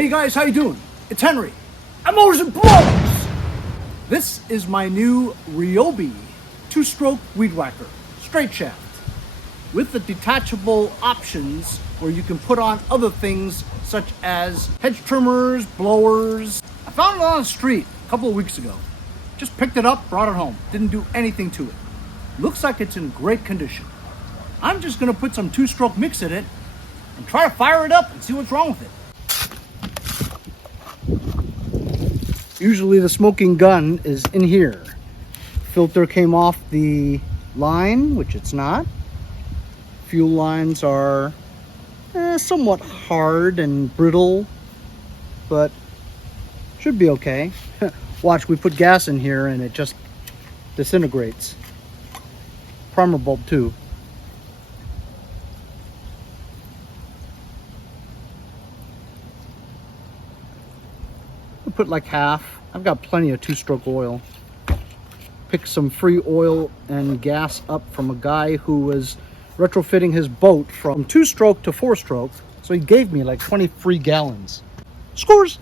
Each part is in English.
Hey guys, how you doing? It's Henry. I'm Mowers and Blowers. This is my new Ryobi 2-stroke weed whacker, straight shaft, with the detachable options where you can put on other things such as hedge trimmers, blowers. I found it on the street a couple of weeks ago. Just picked it up, brought it home. Didn't do anything to it. Looks like it's in great condition. I'm just gonna put some 2-stroke mix in it and try to fire it up and see what's wrong with it. Usually the smoking gun is in here. Filter came off the line, which it's not. Fuel lines are somewhat hard and brittle, but should be okay. Watch, we put gas in here and it just disintegrates. Primer bulb too. Put like half. I've got plenty of 2-stroke oil. Picked some free oil and gas up from a guy who was retrofitting his boat from 2-stroke to 4-stroke. So he gave me like 20 free gallons. Scores!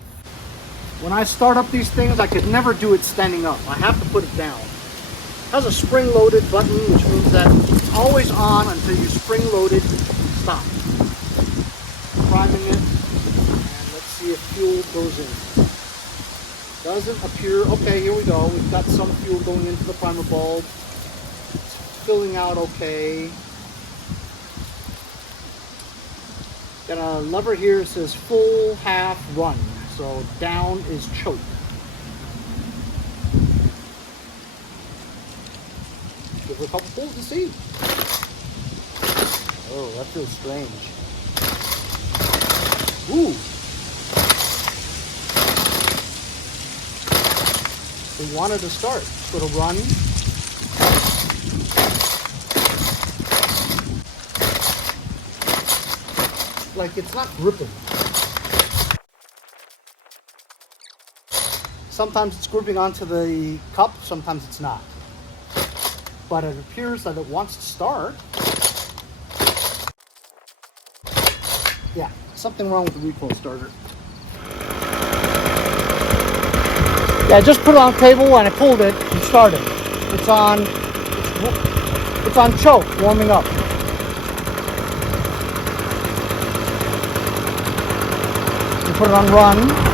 When I start up these things, I could never do it standing up. I have to put it down. It has a spring-loaded button, which means that it's always on until you spring-loaded stop. Priming it, and let's see if fuel goes in. Doesn't appear. Okay, here we go. We've got some fuel going into the primer bulb. It's filling out okay. Got a lever here that says full, half, run. So down is choke. Give it a couple pulls to see. Oh, that feels strange. Ooh. We wanted to start. So it'll run. Like it's not gripping. Sometimes it's gripping onto the cup, sometimes it's not. But it appears that it wants to start. Yeah, something wrong with the recoil starter. Yeah, I just put it on the table and I pulled it and started. It's on choke, warming up. You put it on run.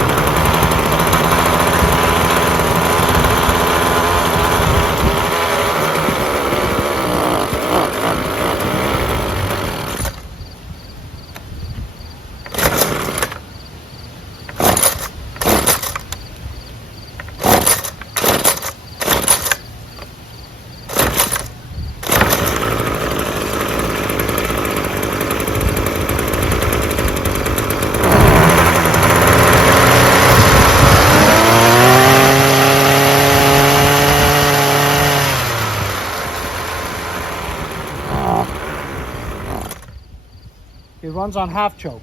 It runs on half choke.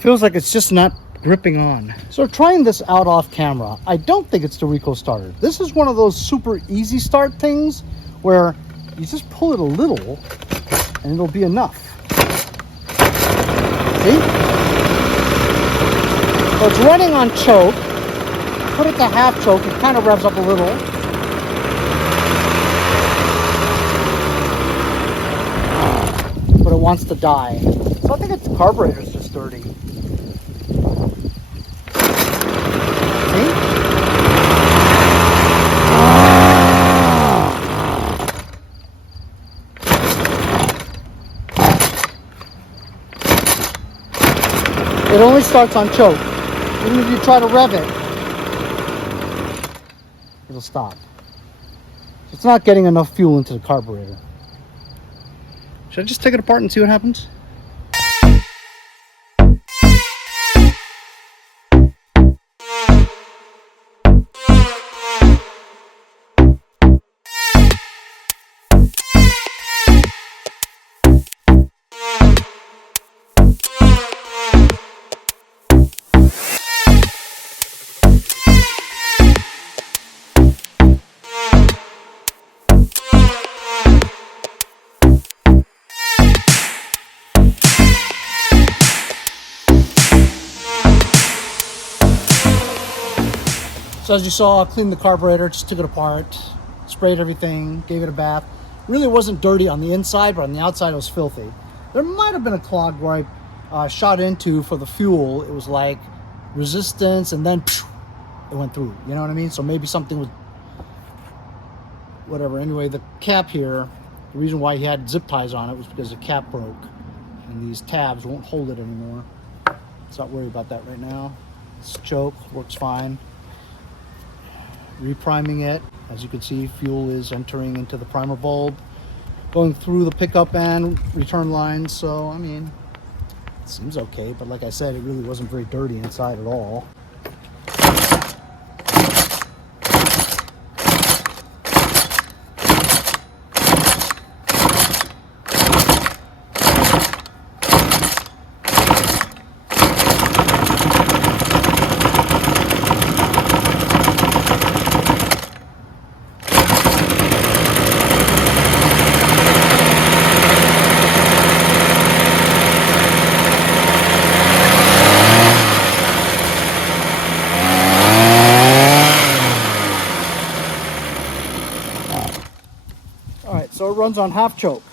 Feels like it's just not gripping on. So trying this out off camera, I don't think it's the recoil starter. This is one of those super easy start things where you just pull it a little and it'll be enough. See? So it's running on choke. Put it to half choke, it kind of revs up a little. wants to die. So I think its carburetor's just dirty. See? It only starts on choke. Even if you try to rev it, it'll stop. It's not getting enough fuel into the carburetor. Should I just take it apart and see what happens? So as you saw, I cleaned the carburetor, just took it apart, sprayed everything, gave it a bath. Really wasn't dirty on the inside, but on the outside it was filthy. There might have been a clog where I shot into for the fuel. It was like resistance and then it went through, you know what I mean? So maybe something was, whatever. Anyway, the cap here, the reason why he had zip ties on it was because the cap broke. And these tabs won't hold it anymore. Let's not worry about that right now. This choke works fine. Repriming it, as you can see, fuel is entering into the primer bulb, going through the pickup and return lines. So I mean, it seems okay, but like I said, it really wasn't very dirty inside at all. So it runs on half choke.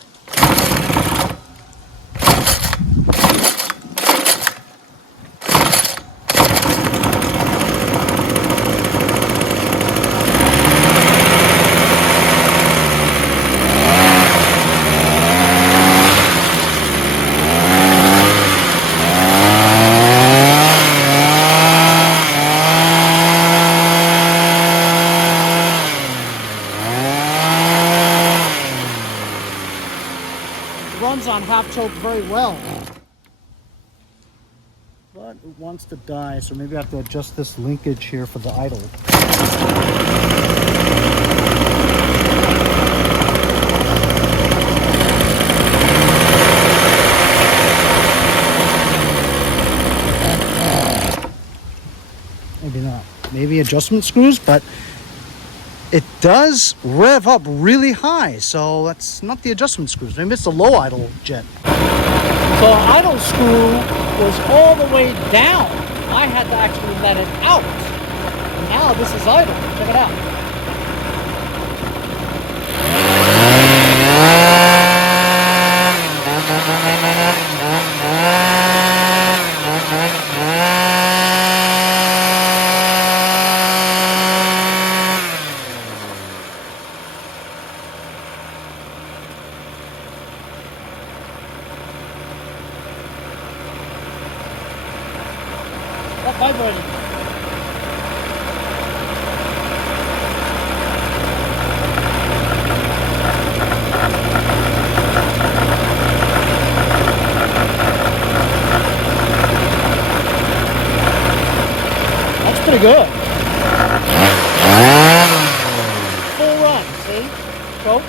Runs on half choke very well, but it wants to die, so maybe I have to adjust this linkage here for the idle. Maybe not. Maybe adjustment screws, but it does rev up really high, so that's not the adjustment screws. Maybe it's the low idle jet. So idle screw was all the way down. I had to actually let it out. And now this is idle. Check it out. Stop vibrating. That's pretty good. Full run, see? Choke.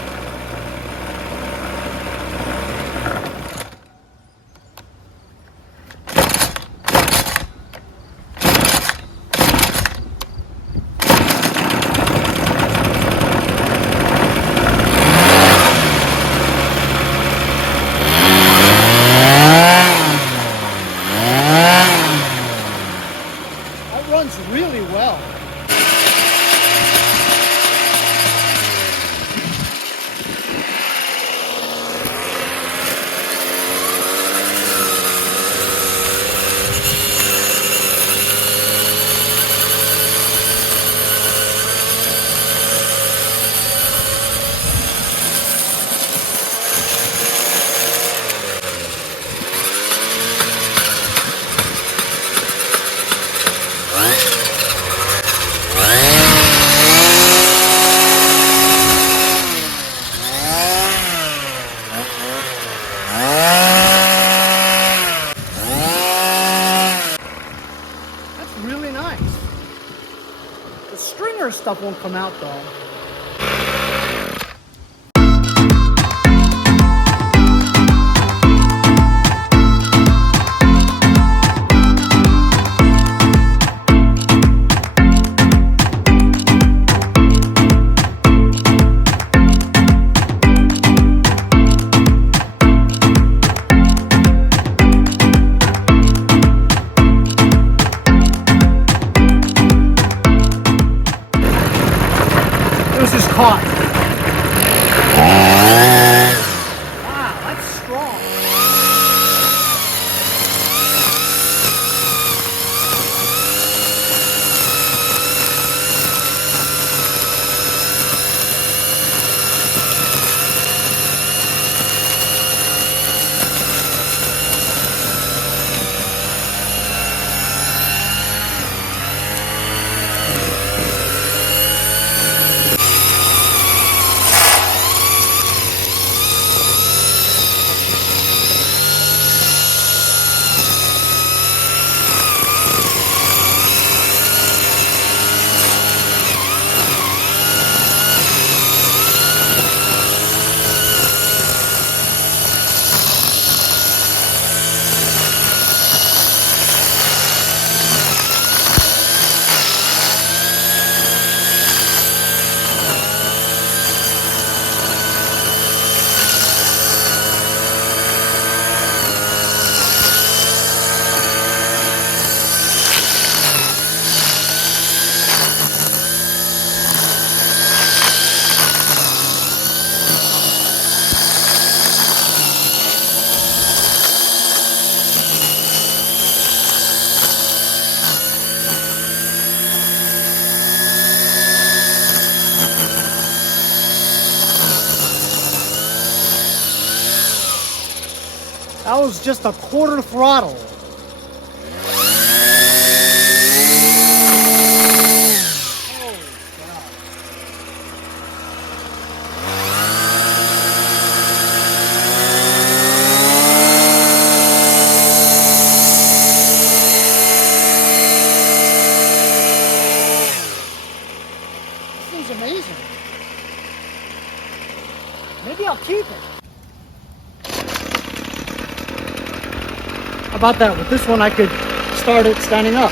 stuff won't come out though. This is caught. Wow, that's strong. That was just a quarter throttle. Oh, God. This thing's amazing. Maybe I'll keep it. How about that? With this one, I could start it standing up.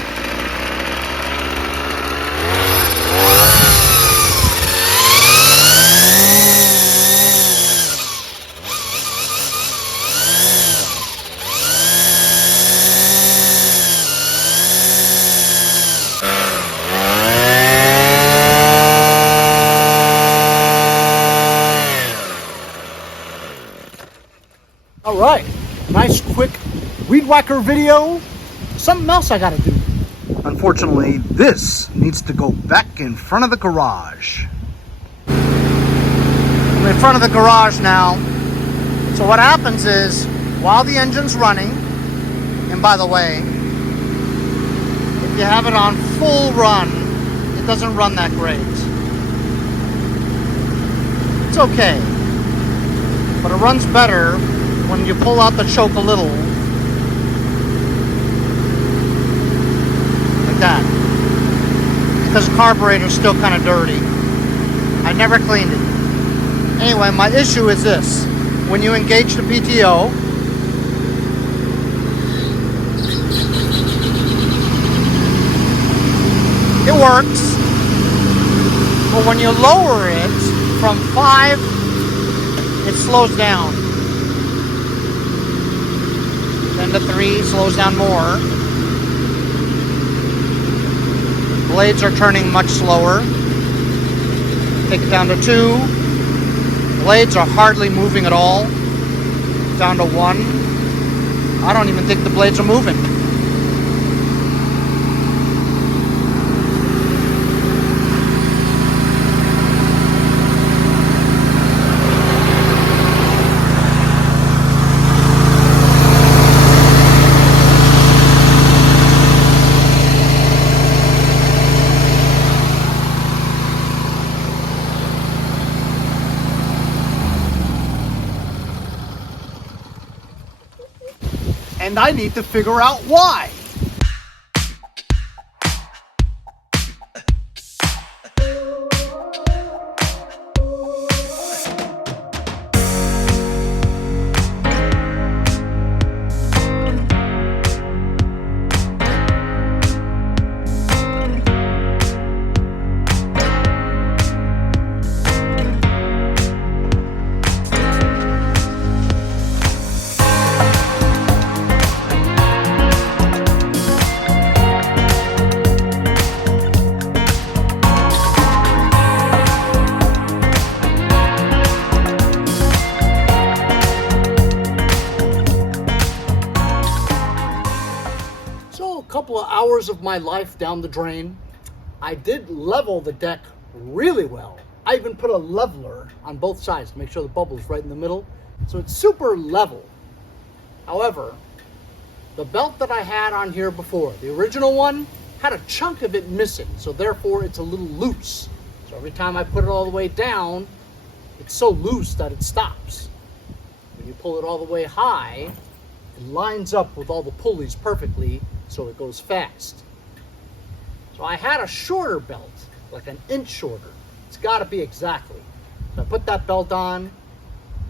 All right, nice quick weed whacker video. Something else I gotta do. Unfortunately, this needs to go back in front of the garage. I'm in front of the garage now. So what happens is, while the engine's running, and by the way, if you have it on full run, it doesn't run that great. It's okay, but it runs better when you pull out the choke a little. That because the carburetor's still kind of dirty. I never cleaned it. Anyway, my issue is this. When you engage the PTO, it works, but when you lower it from 5, it slows down. Then to 3, slows down more. Blades are turning much slower. Take it down to 2. Blades are hardly moving at all. Down to 1. I don't even think the blades are moving. And I need to figure out why. hours of my life down the drain. I did level the deck really well. I even put a leveler on both sides to make sure the bubble's right in the middle. So it's super level. However, the belt that I had on here before, the original one, had a chunk of it missing. So therefore it's a little loose. So every time I put it all the way down, it's so loose that it stops. When you pull it all the way high, it lines up with all the pulleys perfectly, so it goes fast. So I had a shorter belt, like an inch shorter. It's got to be exactly. So I put that belt on,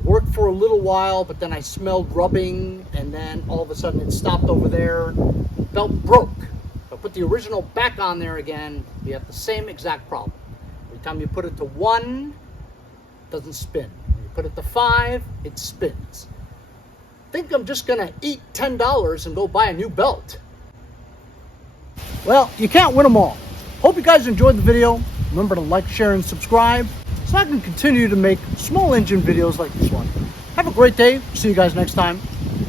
worked for a little while, but then I smelled rubbing, and then all of a sudden it stopped over there. The belt broke. So I put the original back on there again. You have the same exact problem. Every time you put it to 1, it doesn't spin. When you put it to 5, it spins. I think I'm just gonna eat $10 and go buy a new belt. Well, you can't win them all. Hope you guys enjoyed the video. Remember to like, share, and subscribe so I can continue to make small engine videos like this one. Have a great day. See you guys next time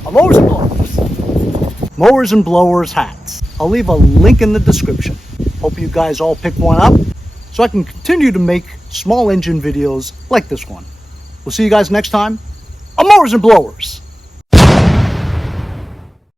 on Mowers and Blowers. Mowers and Blowers hats. I'll leave a link in the description. Hope you guys all pick one up so I can continue to make small engine videos like this one. We'll see you guys next time on Mowers and Blowers.